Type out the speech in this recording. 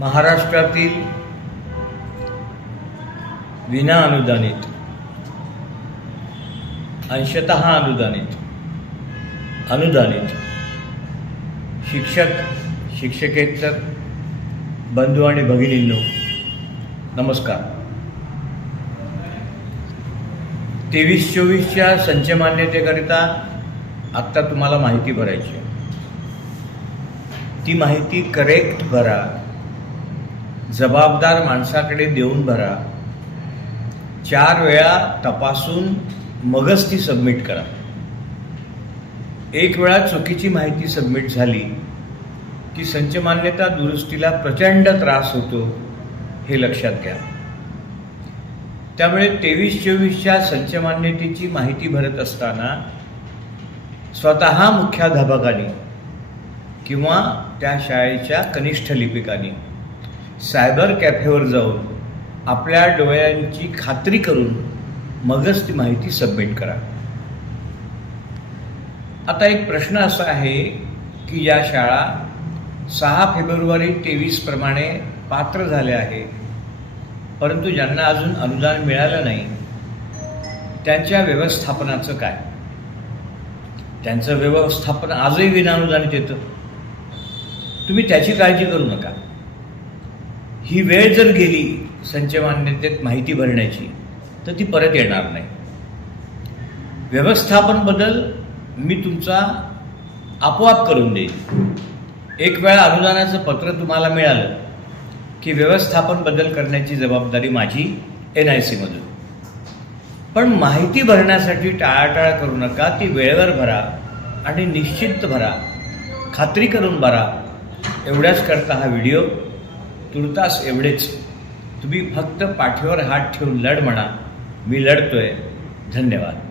महाराष्ट्रातील विना अनुदानित अंशतः अनुदानित अनुदानित शिक्षक शिक्षकेतर बंधू आणि भगिनींनो नमस्कार. तेवीस चोवीसच्या संच मान्यतेकरिता आत्ता तुम्हाला माहिती भरायची आहे. ती माहिती करेक्ट भरा. जबाबदार माणसाकडे देऊन भरा. चार वेळा तपासून मगच ती सबमिट करा. एक वेळा चुकीची माहिती सबमिट झाली की संचमान्यता दुरुस्तीला प्रचंड त्रास होतो हे लक्षात घ्या. त्यामुळे तेवीस चोवीसच्या संचमान्यतेची माहिती भरत असताना स्वतः मुख्याध्यापकाने किंवा त्या शाळेच्या कनिष्ठ लिपिकांनी सायबर कॅफेवर जाऊन आपल्या डोळ्यांची खात्री करून मगच ती माहिती सबमिट करा. आता एक प्रश्न असा आहे की या शाळा सहा फेब्रुवारी तेवीसप्रमाणे पात्र झाल्या आहे परंतु ज्यांना अजून अनुदान मिळालं नाही त्यांच्या व्यवस्थापनाचं काय? त्यांचं व्यवस्थापन आजही विनानुदानित येतं. तुम्ही त्याची काळजी करू नका. ही वेळ जर गेली संचमान्यतेत माहिती भरण्याची तर ती परत येणार नाही. व्यवस्थापन बदल मी तुमचा आपोआप करून देईन. एक वेळा अनुदानाचं पत्र तुम्हाला मिळालं की व्यवस्थापन बदल करण्याची जबाबदारी माझी एन आय सीमधून पण माहिती भरण्यासाठी टाळाटाळ करू नका ती वेळेवर भरा आणि निश्चित भरा. खात्री करून भरा. एवढ्याच करता हा व्हिडिओ तुर्तास एवढेच. तुम्ही फक्त पाठीवर हात ठेवून लढ म्हणा. मी लढतोय. धन्यवाद.